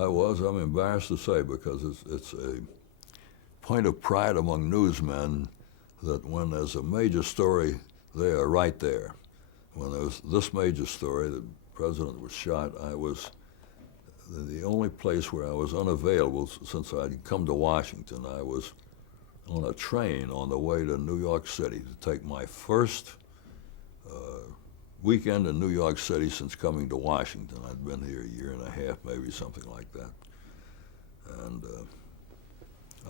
I'm embarrassed to say, because it's a point of pride among newsmen that when there's a major story, they are right there. When there was this major story, the president was shot, I was the only place where I was unavailable since I'd come to Washington. I was on a train on the way to New York City to take my first weekend in New York City since coming to Washington. I'd been here a year and a half, maybe something like that. And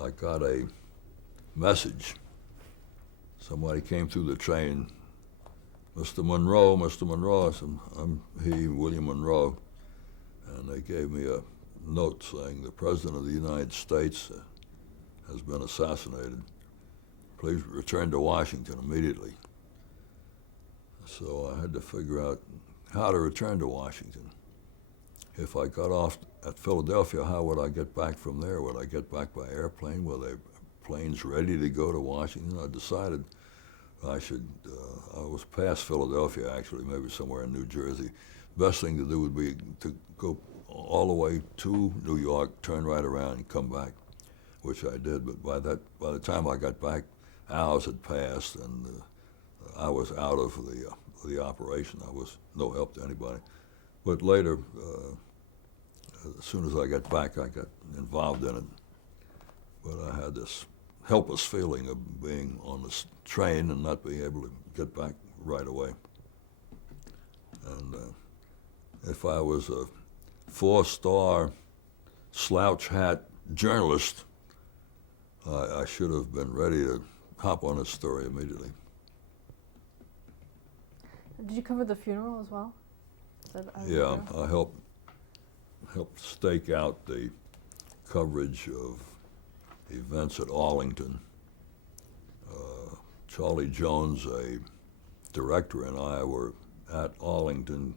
I got a message. Somebody came through the train, Mr. Monroe, Mr. Monroe. I said, I'm he, William Monroe. And they gave me a note saying the President of the United States has been assassinated. Please return to Washington immediately. So I had to figure out how to return to Washington. If I got off at Philadelphia, how would I get back from there? Would I get back by airplane? Were there planes ready to go to Washington? I decided I was past Philadelphia actually, maybe somewhere in New Jersey. Best thing to do would be to go all the way to New York, turn right around and come back, which I did. But by the time I got back, hours had passed and I was out of the operation. I was no help to anybody. But later, as soon as I got back, I got involved in it. But I had this helpless feeling of being on this train and not being able to get back right away. And if I was a four-star slouch hat journalist, I should have been ready to hop on this story immediately. Did you cover the funeral as well? Yeah, I helped stake out the coverage of events at Arlington. Charlie Jones, a director, and I were at Arlington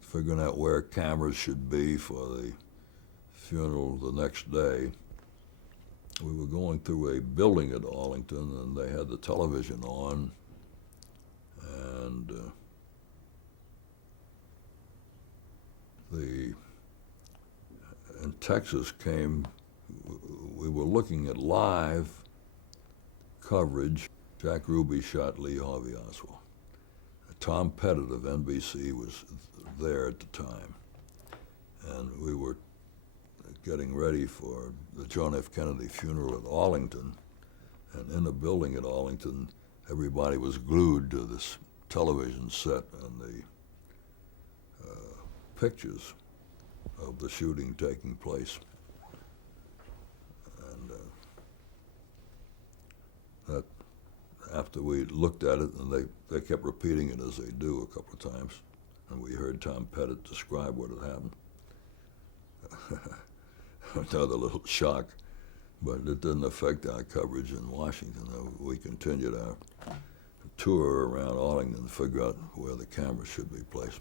figuring out where cameras should be for the funeral the next day. We were going through a building at Arlington, and they had the television on, and in Texas we were looking at live coverage. Jack Ruby shot Lee Harvey Oswald. Tom Pettit of NBC was there at the time, and we were getting ready for the John F. Kennedy funeral at Arlington, and in the building at Arlington, everybody was glued to this television set and the pictures of the shooting taking place. And that, after we looked at it, and they kept repeating it as they do a couple of times, and we heard Tom Pettit describe what had happened. Another little shock, but it didn't affect our coverage in Washington. We continued our tour around Arlington to figure out where the cameras should be placed.